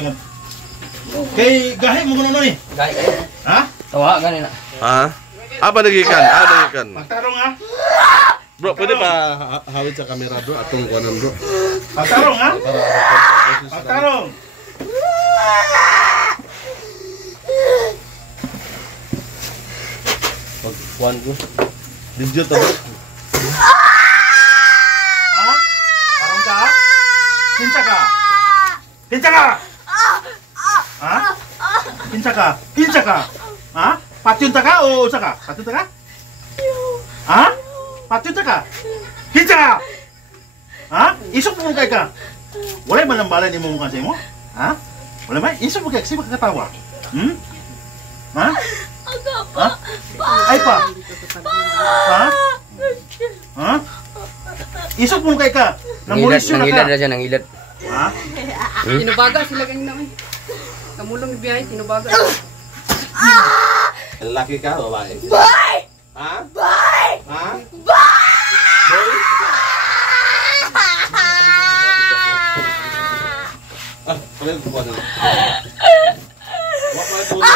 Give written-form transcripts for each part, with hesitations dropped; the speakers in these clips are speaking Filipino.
dengan. Kay gahe mo kuno ni. Gahe. Ha? Tawa gani na. Ha? Apa dagikan? Dagikan. Magtarong ha. Bro, pwede pa hawid sa camera bro atong kuanan bro. Magtarong ha. Magtarong. Pag-kuan ko. Video to. Ha? Tarong ka? Kinsa ka? Kinsa ka? Ha? Kinsa ka? Kinsa ka? Ha? Patyun ta ka o usa ka? Patyun ta ka? Ha? Patyun ta ka? Kinsa ka? Ha? Isok mo kay ka? Wala man ang balay ni mo mukha sa imo? Ha? Wala ba? Isok mo kay kasi makakatawa. Hmm? Ha? Ha? Ay pa? Ha? Ha? Isok mo kay ka? Namulisyon na ka? Nangilad na siya, nangilad. Ha? Tinubaga sila ganyan naman. Kamulong ibiyahe, tinubaga. Lalaki ka o babae? Boy! Ha? Boy! Ha? Boy! Ah, pala ko na. Wa pa tulog.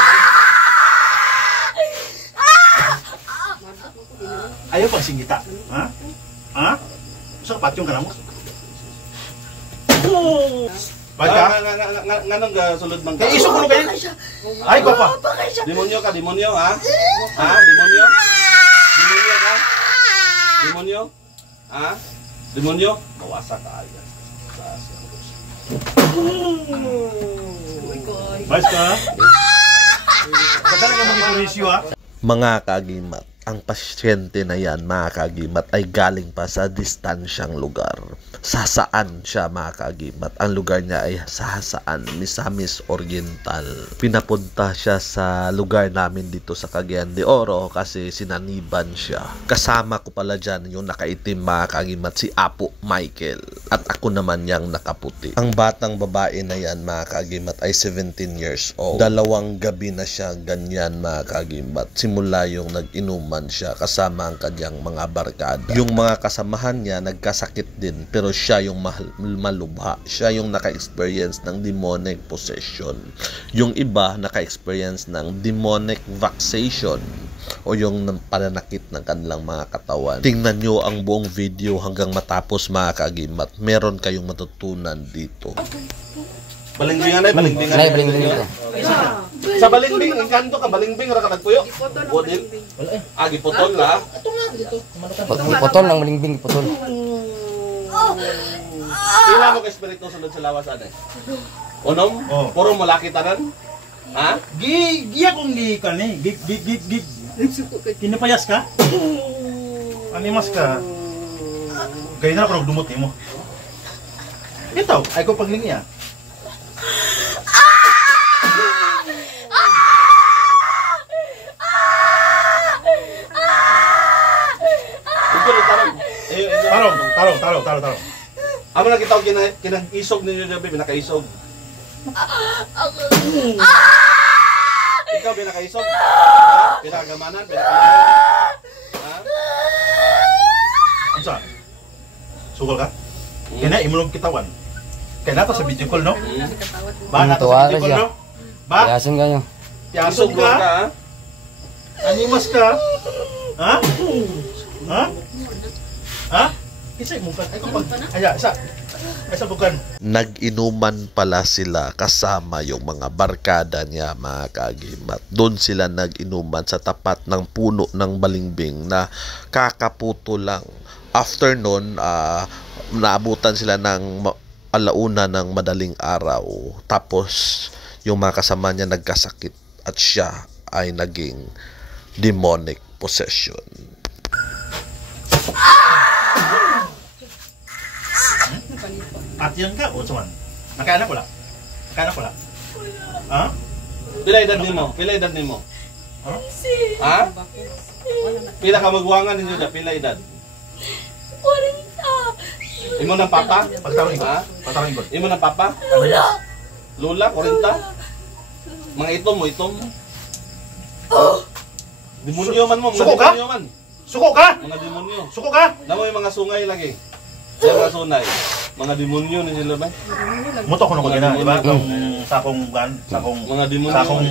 Ayaw pang singita. Ha? Ha? Gusto ka patyong ka na mo? Baga? Nganong ga sulod man ka? Kaya isok mo kayo? Ay, ko pa. Demonyo ka, demonyo ha? Ha? Demonyo? Demonyo ka? Demonyo? Ha? Demonyo? Mawasa ka ayos. Bas ka? Pagkala ka mga turisyo ha? Mga kagimat, ang pasyente na yan, mga kagimat, ay galing pa sa distansyang lugar. Sa saan siya, mga kagimat? Ang lugar niya ay sa saan? Misamis Oriental. Pinapunta siya sa lugar namin dito sa Cagayan de Oro kasi sinaniban siya. Kasama ko pala dyan yung nakaitim, mga kagimat, si Apo Michael. At ako naman yung nakaputi. Ang batang babae na yan, mga kagimat, ay 17 years old. 2 gabi na siya ganyan, mga kagimat. Simula yung nag-inuman siya kasama ang kanyang mga barkada. Yung mga kasamahan niya nagkasakit din pero siya yung malubha. Siya yung naka-experience ng demonic possession. Yung iba naka-experience ng demonic vexation o yung pananakit ng kanilang mga katawan. Tingnan nyo ang buong video hanggang matapos, mga kagimat. Meron kayong matutunan dito. Balingbingan ay, balingbingan. Nay, balingbing ito. Sa balingbing, ang kanto ka, balingbing, ra ka nagpuyo. Bodil. Gipotol la. Ipotol ng balingbing, ipotol. Pila mo ka espiritu sunod sa lawas ade? Unom? Puro malaki tanan? Ha? Giya kong gi ka ni. Kinapayas ka? Animas ka? Gaya na ako dumot mo. Ito, ay ko paglingi ah. Tarong. Amo na kita kinag-isog ninyo gabi, pinakaisog. Ikaw pinakaisog? Ha? Pinagamanan, pinakalaman? Ha? Unsa? Sugol ka? Kaya imulong kitawan. Kaya nato sa video call, no? Ba nato sa video call, no? Ba? Yasin kayo. Piasog ka? Animas ka? Ha? Ha? Ha? Isa mo ka. Ay ko pag. Aya, sa bukan. Nag-inuman pala sila kasama yung mga barkada niya, mga kagimat. Doon sila nag-inuman sa tapat ng puno ng balingbing na kakaputo lang. After nun, naabutan sila ng alauna ng madaling araw. Tapos, yung mga kasama niya nagkasakit at siya ay naging demonic possession. At yan ka, o suman. Nakaanak wala? Nakaanak wala? Ha? Pila edad nimo? Pila edad nimo? Ha? Ha? Pila ka magwangan ninyo da? Pila edad? Imo ng papa? Pagtarong ikot. Ha? Pagtarong ikot. Imo ng papa? Lula, 40? Mga itom mo, itom mo? Demonyo man mo, mga Suko ka? demonyo man. Suko ka? Mga demonyo. Suko ka? Namo yung mga sungay lagi. Yung mga sunay. Mga demonyo ni sila ba? Muto ko na ko gina, di ba? Mga demonyo. sakong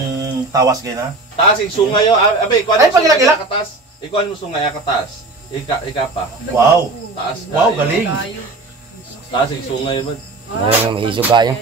tawas gay na. Taas yung sungay yo. Abe, ikuan Ay, mo sungay pagila-gila. katas. Ikuan mo sungay katas. Ika pa. Wow. Taas na. Wow, galing. Taas yung sungay ba? Mayroong may isog kayo.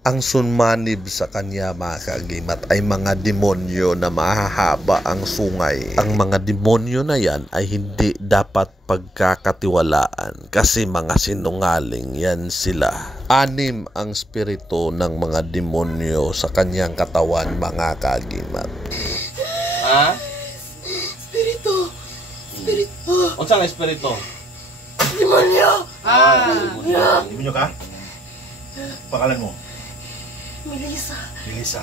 Ang sunmanib sa kanya mga kaagimat ay mga demonyo na mahahaba ang sungay. Ang mga demonyo na yan ay hindi dapat pagkakatiwalaan kasi mga sinungaling yan sila. 6 ang spirito ng mga demonyo sa kanyang katawan mga kaagimat. Ha? Espiritu. Unsa nga espiritu? Demonyo. Demonyo ka? Pangalan mo? Melissa. Melissa.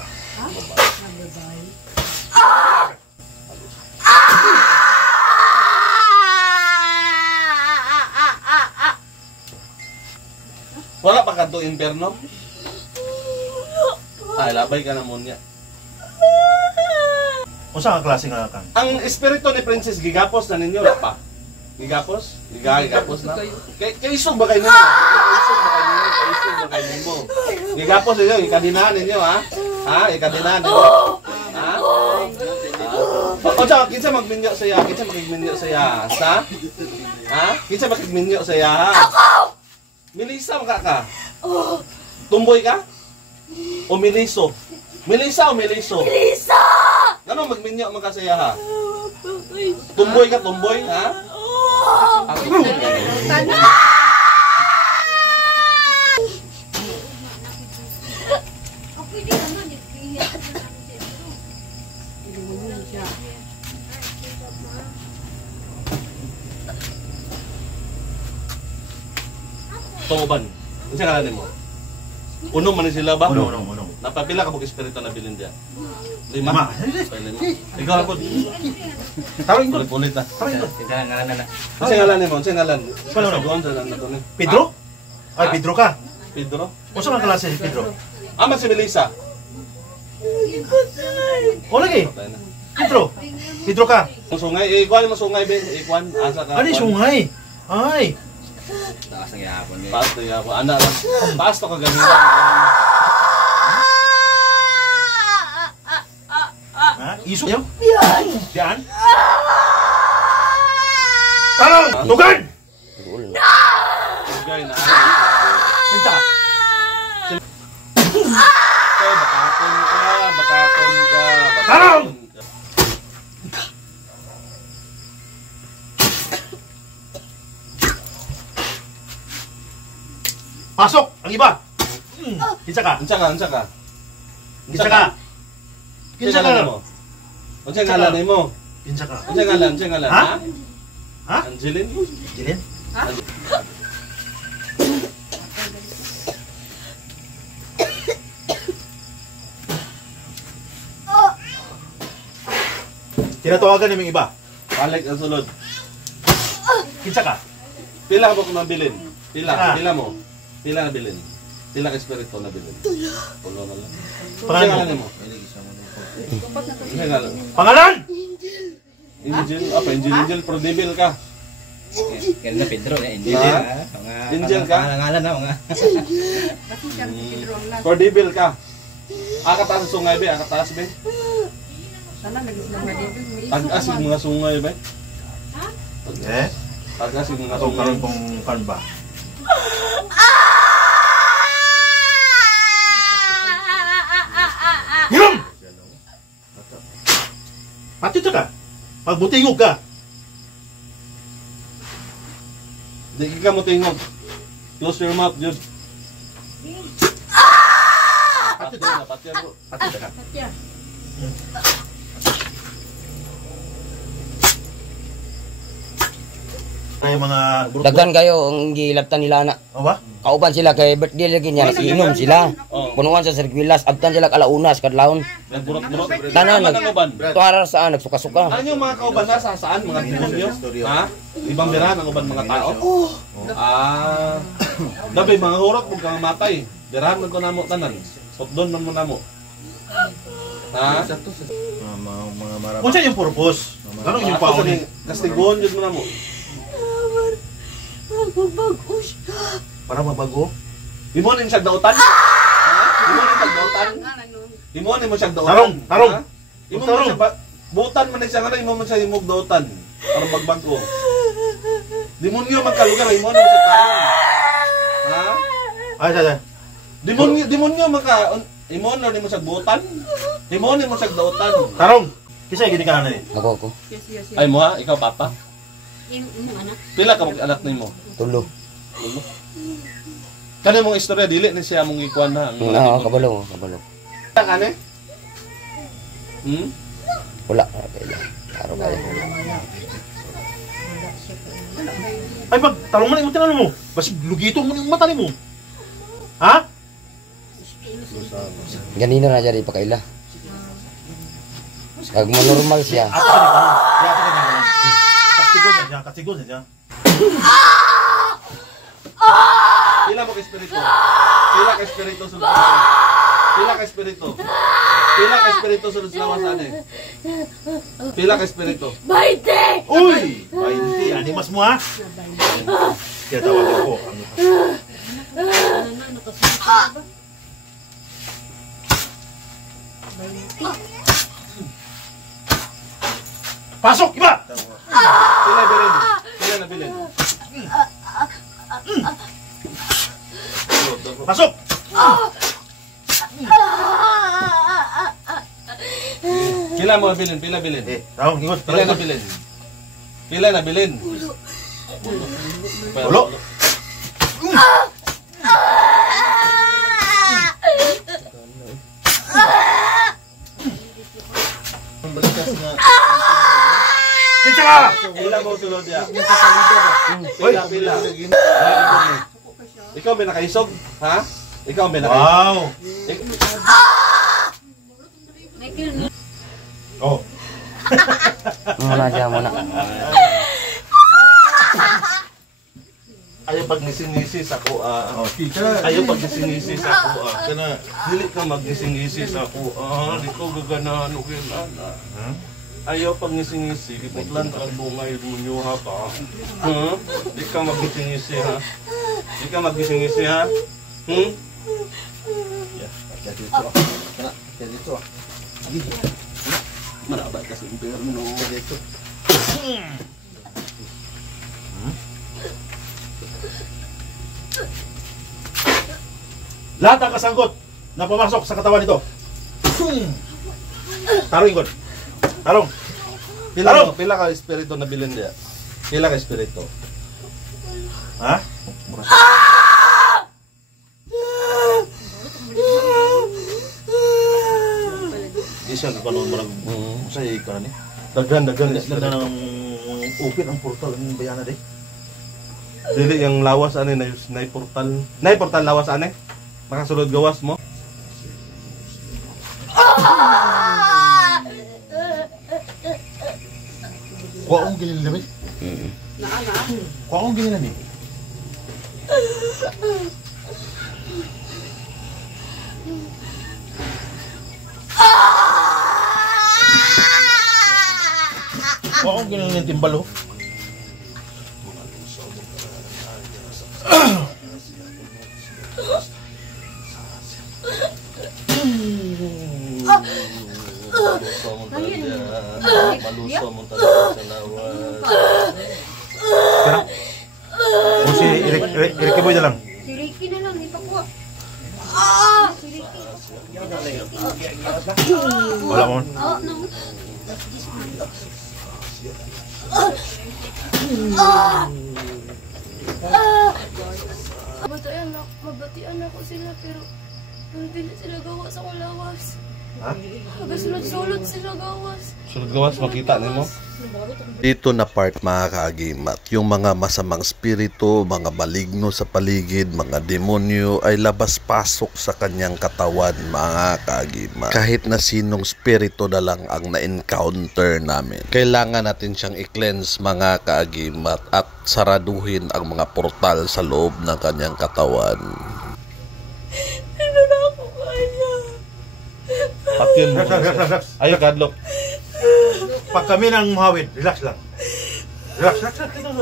Wala pa kadto impierno? Ay, labay ka na mo niya. Unsa nga klase nga kan? Ang espiritu ni Princess gigapos na ninyo wala pa. Gigapos? Gigapos na. Kay isog ba kayo nimo? Isog ba kayo nimo? Gigapos ninyo, ikadinahan ninyo ha? Ha? Ikadinahan ninyo. Ha? O sa kinsa magminyo saya? Kinsa magminyo saya? Sa? Ha? Kinsa magminyo saya ha? Melissa ka? Tumboy ka? O Meliso? Melissa o Meliso? Melissa. Ano magminyo magkasaya ha? Tumboy ka, tumboy ha? Tungoban. Ano siya kalanin mo? Uno man sila ba? Uno. Napapila ka bug espiritu na bilin diyan? 5? Lima. Ikaw lang po. Tawin ko. Ulit na. Tawin ko. Ano siya ngalan mo? Ano siya ngalan? Doon sa lang na to ni. Pedro? Ay, Pedro ka. Pedro? Unsa nga klase si Pedro? Ama si Melissa. O lagi. Patay na. Pedro ka. Ang sungay, ikuan mo sungay ben, ikuan asa ka. Ano yung sungay? Ay. Taas na yapon. Ana lang. Taas to kagabi. Ha? Iso yaw? Diyan. Tanong! Tugan! Sugay na. Pinta ka. Bakakon ka. Tanong! Pasok! Ang iba! Pinsa ka. Unsa ka? Pinsa ka. Unsa Pinsa ngalan ka. mo? Unsa ngalan mo? Pinsa ka. Unsa ngalan? Ha? Ha? Ha? Angeline? Jilin? Tinatawagan namin iba. Balik ang sulod. Kinsa ka? Pila mo kung mabilin? Pila? Ah. Pila mo? Pila na bilin? Pila ka espiritu na bilin? Pulo na lang. Pangalan mo? Unsa ngalan? Pangalan! Angel? Apa? Angel? Prodibel ka? Kaya na Pedro na Angel. Ha? Angel ka? Pangalan na mga. Prodibel ka? Akataas sa sungay be? Akataas be? Sana nag-islam na din. Tagas yung mga sungay be? Eh? Tagas yung mga Atong sungay. karon kung kan ba? Hinom! Pati ito ka. Pagbutingog ka. Di ka mo tingog. Close your mouth, Jude. Patyan na, patyan bro. Pati ito ka. Kaya mga Dagan kayo ang gilaptan nila na. O ba? Kauban sila kay birthday lagi niya. Inom sila. Oh. Punuan sa Sirkwilas. Abtan sila kalaunas kadlawon. Nagburot-burot. Tanan Ano ang uban? Tuara saan nagsuka-suka. Ano yung mga kauban na sa saan? Mga demonyo? Ha? Ibang birahan ang uban mga tao? Ah. Dabi, mga hurot mo kang matay. Birahan man ko namo tanan. Sotdon man mo namo. Ha? Kung saan yung purpose? Tarong yung paunin. Kastigon yun mo na mo. Magbago siya. Para mabago. Imonin siya dautan? Imonin siya dautan? Imonin mo siya dautan? Tarong! Imo mo siya butan man siya nga imo man siya imog dautan para magbago. Demonyo magkalugar imo mo siya tarong. Ha? Ay, sa. Demonyo maka imo mo siya butan? Imonin mo siya dautan. Tarong! Kisay gini ka na ni. Ako. Yes. Ay mo ha, ikaw papa? Yung anak. Pila ka mag anak nimo? Tulo. Kani mong istorya dili ni siya mong ikuan na. Oo, kabalo. Kani? Wala. Kailan. Araw kayo. Ay, pag tarong man yung tinanong mo. Basi lugito mo yung mata ni mo. Ha? Ganino na dyan ipakaila. Pag normal siya. Ato ka ni ka. Kastigod na siya. Pila mo ka espiritu? Pila ka espiritu sulod sa Pila ka espiritu? Pila ka espiritu sulod sa lawas ane? Pila ka espiritu? 20! Uy! 20. Animas mo ha? Kaya tawagan ko. Pasok! Iba! Pila bilin? Pila na bilin? Pasok! Pila mo bilin? Pila bilin? Tarong, ingot. Pila na bilin? Pila na bilin? Ulo! Kinsa ka! Pila mo sulod ya? Uy! Pila. Ikaw may nakaisog? Ha? Ikaw may nakaisog? Wow! Oh. Muna siya muna. Ayaw pag nisingisi sa ko Oh, teacher. Ayaw pag nisingisi sa ko kana dili ka magnisingisi sa ko di ko gaganahan og ana. Ayaw pag nisingisi giputlan ka bungay dunyo ha pa. Di ka magnisingisi ha. Di ka magnisingisi ha. Marabat ka sa impyerno dito. Lahat ng kasanggot na pumasok sa katawan nito. Tarong, ingot. Tarong. Pila ka espiritu na bilin dia? Pila ka espiritu? Ha? Di siya nagpanood mo lang. Masaya ka ni. Daghan Ganda espiritu. ng upit ang portal ng bayana day. Dili yung lawas ani na portal. Na portal lawas ani? Makasulod gawas mo. Kuha akong ginil namin. Kuha akong ginil namin. Kuha akong ginil ng timbalo. Maluso mo talaga sa lawas. Kaya. O si Ricky Boy na lang. Si Ricky na lang, di pa kuha. Si Ricky. Wala mo. Oh, no. Mabatian ako sila pero hindi na sila gawa sa kulawas. Ha? Nagasulod-sulod sila gawas. Sulod gawas makita nimo. Dito na part mga kaagimat, yung mga masamang spirito, mga maligno sa paligid, mga demonyo ay labas-pasok sa kanyang katawan mga kaagimat. Kahit na sinong spirito na lang ang na-encounter namin. Kailangan natin siyang i-cleanse mga kaagimat at saraduhin ang mga portal sa loob ng kanyang katawan. Ano na ako kaya? Patyon mo. Ayo kadlok. Pag kami nang muhawid, relax lang. Relax, relax, relax.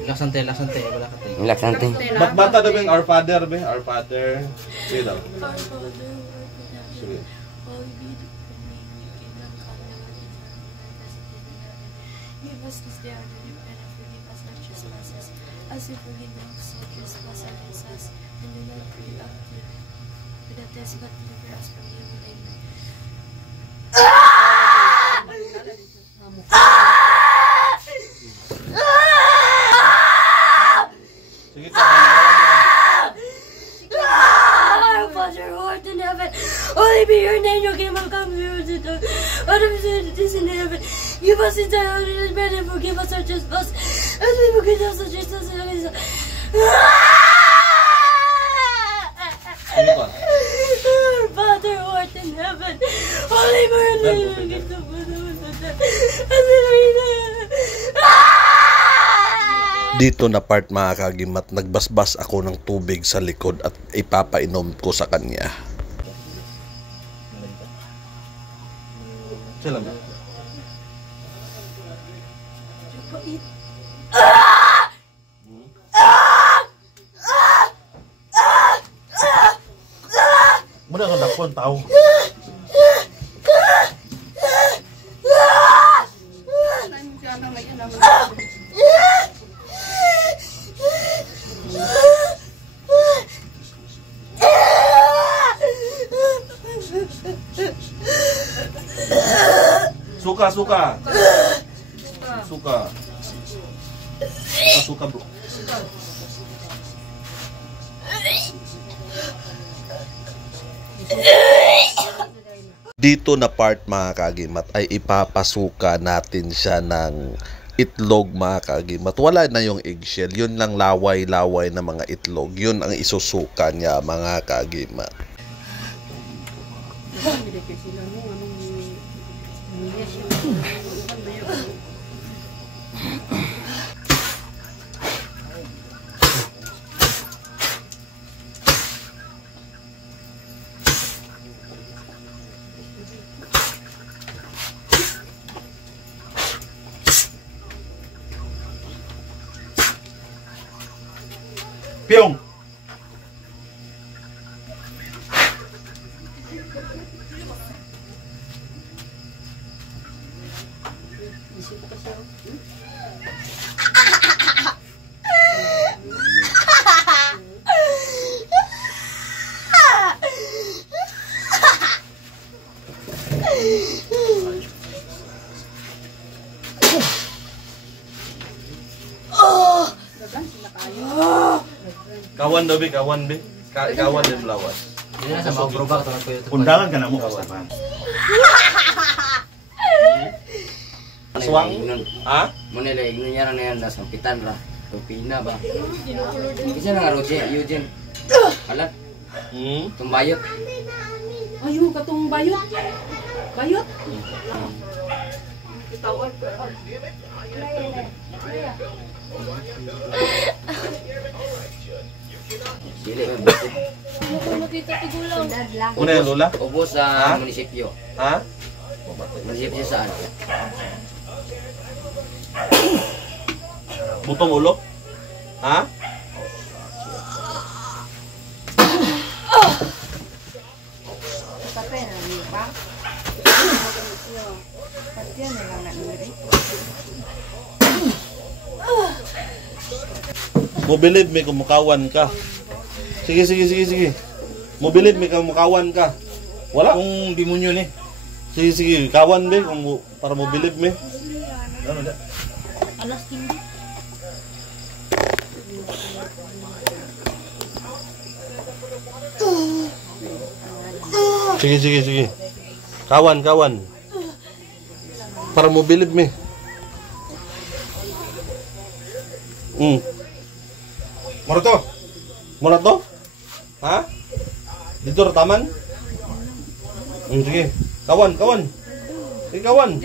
Relax sante, wala ka tayo. Relax natin. Bata daw yung Our Father, be. Our Father. Sige daw. Our Father, Sige. holy be the name, kingdom come, your will be done on earth as it is in heaven. Give us this day our daily bread and forgive us our trespasses, as we forgive those who trespass against us. And do not bring us to the test, but deliver us from evil. Amen. Sige ka. Our Father who art in heaven, holy be your name, your kingdom come, your will be done on earth as it is in heaven. Give us this day our daily bread and forgive us our trespasses, as we forgive those who trespass against us. Sige ka. Our Father who art in heaven, holy be your name, your kingdom come, your will be done as it is in heaven. Dito na part mga kagimat, nagbasbas ako ng tubig sa likod at ipapainom ko sa kanya. Sila ba? Muna ka dakon, tao. Suka, suka. Suka. Suka, bro. Dito na part mga kagimat ay ipapasuka natin siya ng itlog mga kagimat. Wala na yung eggshell, yun lang laway-laway na mga itlog. Yun ang isusuka niya mga kagimat. Piyong! Kawan daw, be. Kawan, be. Kawan din lawas. Hindi na sa mga proba ka ko yung Undangan ka na mo, Kastapan. Aswang? Ha? Muna nila, ignon niya na yan, nasa pitan ra. Pina ba? Isa na nga, Roger, Eugene. Alat, tumbayot. Ayaw ka tong bayot. Bayot? Dili, may Ayoko makita tigulang. Una yung lola? ubos Ha? sa munisipyo. Ha? Munisipyo saan? Butong ulo? Ha? Mobilib may kumukawan ka. Sige, sige, sige, sige. Mobilib may kumukawan ka. Wala? Kung demonyo ni. Sige, sige. Kawan be, para mobilib me. Ano na? Alas 15. Sige, sige, sige. Kawan, kawan. Para mobilib me. Moro to. Mula to? Ha? Dito ra taman? Sige. Kawan, kawan. Sige, kawan.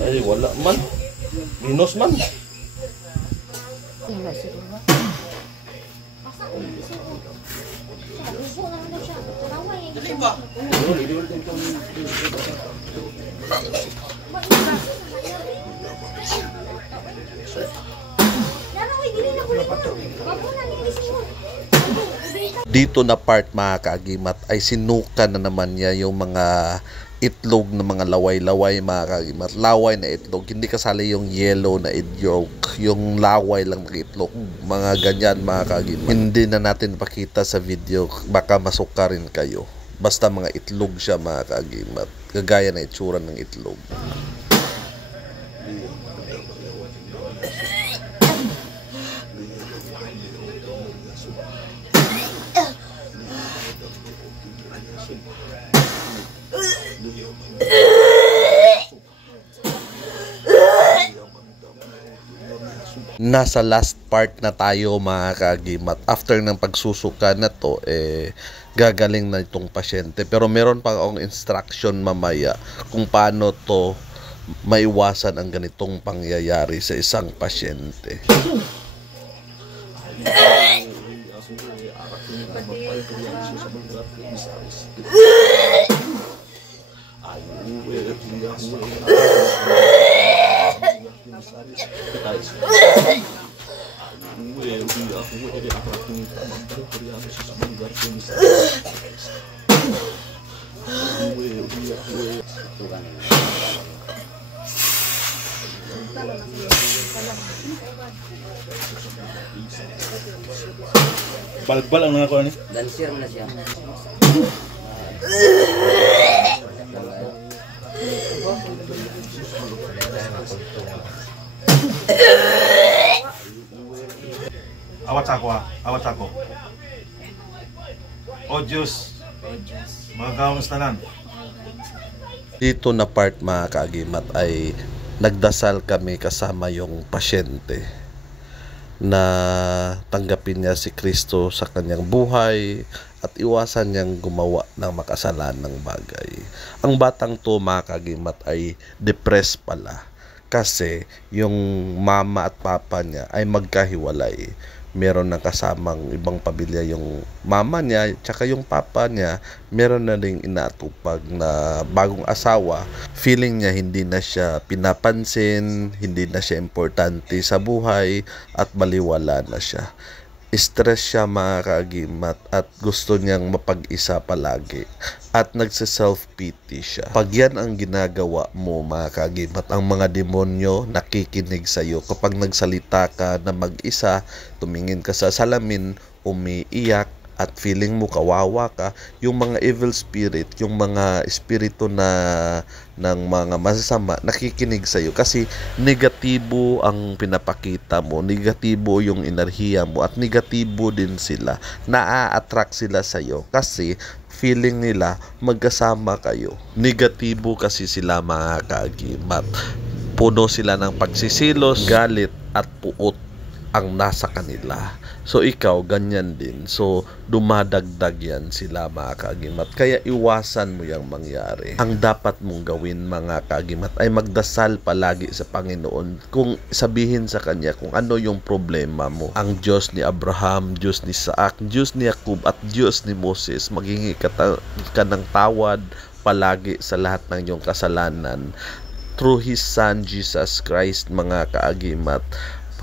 Ay, wala man. Minus man. Dito na part mga kaagimat ay sinuka na naman niya yung mga itlog ng mga laway-laway mga kaagimat. Laway na itlog, hindi kasali yung yellow na itlog, yung laway lang ng itlog, mga ganyan mga kaagimat. Hindi na natin pakita sa video, baka masuka rin kayo. Basta mga itlog siya mga kaagimat, kagaya na itsura ng itlog. Nasa last part na tayo mga kaagimat. After ng pagsusuka na to, gagaling na itong pasyente. Pero meron pa akong instruction mamaya kung paano to maiwasan ang ganitong pangyayari sa isang pasyente. Balbal ang nakakuha ni. Dancer na siya. Awat sa ako ha. Awat sa ako. O Diyos. Mga gawang tanan. Dito na part mga kaagimat ay nagdasal kami kasama yung pasyente na tanggapin niya si Kristo sa kanyang buhay at iwasan niyang gumawa ng makasalanang bagay. Ang batang to mga kaagimat ay depressed pala kasi yung mama at papa niya ay magkahiwalay. Meron na kasamang ibang pamilya yung mama niya, tsaka yung papa niya, meron na ring inatupag na bagong asawa. Feeling niya hindi na siya pinapansin, hindi na siya importante sa buhay, at baliwala na siya. Stress siya mga kaagimat at gusto niyang mapag-isa palagi at nagse-self-pity siya. Pag yan ang ginagawa mo mga kaagimat, ang mga demonyo nakikinig sa iyo. Kapag nagsalita ka na mag-isa, tumingin ka sa salamin, umiiyak, at feeling mo kawawa ka, yung mga evil spirit, yung mga espiritu na ng mga masasama nakikinig sa iyo kasi negatibo ang pinapakita mo, negatibo yung enerhiya mo at negatibo din sila. Naa-attract sila sa iyo kasi feeling nila magkasama kayo. Negatibo kasi sila mga kaagimat. Puno sila ng pagsisilos, galit at puot ang nasa kanila. So ikaw ganyan din. So dumadagdag yan sila mga kaagimat. Kaya iwasan mo yung mangyari. Ang dapat mong gawin mga kaagimat ay magdasal palagi sa Panginoon. Kung sabihin sa Kanya kung ano yung problema mo. Ang Diyos ni Abraham, Diyos ni Isaac, Diyos ni Jacob at Diyos ni Moses, maghingi ka ng tawad palagi sa lahat ng iyong kasalanan. Through His Son Jesus Christ mga kaagimat,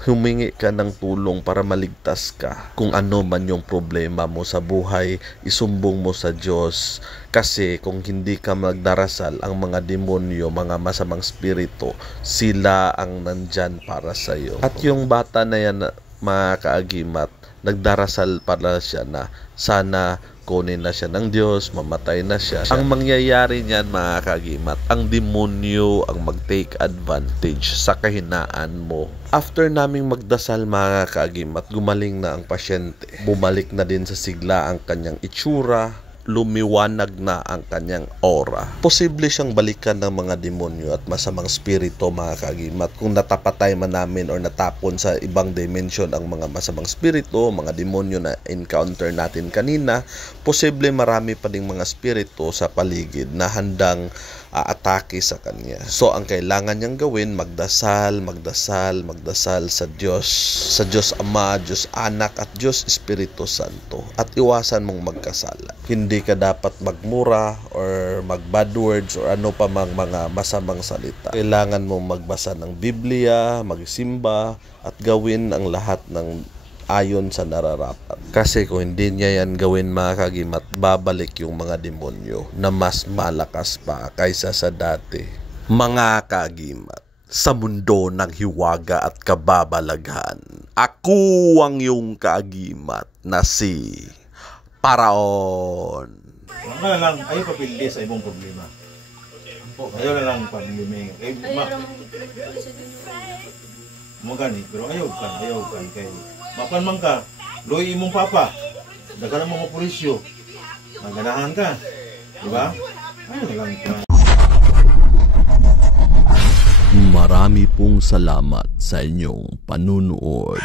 humingi ka ng tulong para maligtas ka. Kung ano man yung problema mo sa buhay, isumbong mo sa Diyos. Kasi kung hindi ka magdarasal, ang mga demonyo, mga masamang spirito, sila ang nandyan para sa iyo. At yung bata na yan, mga kaagimat, nagdarasal para siya na sana kunin na siya ng Diyos, mamatay na siya. Ang mangyayari niyan mga kaagimat, ang demonyo ang mag-take advantage sa kahinaan mo. After naming magdasal mga kaagimat, gumaling na ang pasyente. Bumalik na din sa sigla ang kanyang itsura, lumiwanag na ang kanyang aura. Posible siyang balikan ng mga demonyo at masamang spirito mga kaagimat. Kung natapatay man namin or natapon sa ibang dimension ang mga masamang spirito, mga demonyo na encounter natin kanina, posible marami pa ding mga spirito sa paligid na handang aatake sa kanya. So ang kailangan niyang gawin, magdasal, magdasal, magdasal sa Diyos Ama, Diyos Anak at Diyos Espiritu Santo, at iwasan mong magkasala. Hindi ka dapat magmura or mag-bad words or ano pa mang mga masamang salita. Kailangan mong magbasa ng Biblia, magsimba at gawin ang lahat ng ayon sa nararapat. Kasi kung hindi niya yan gawin, mga kagimat, babalik yung mga demonyo na mas malakas pa kaysa sa dati. Mga kagimat, sa mundo ng hiwaga at kababalaghan, ako ang iyong kagimat na si Paraon. Ano na lang, ayaw papildi sa ibong problema. Ayaw na lang panliming. Magani, pero ayaw kan kay mapan man ka, loy imong papa, dagan mo mga pulisyo, maganahan ka, di ba? Ayaw na lang ka. Marami pong salamat sa inyong panunood.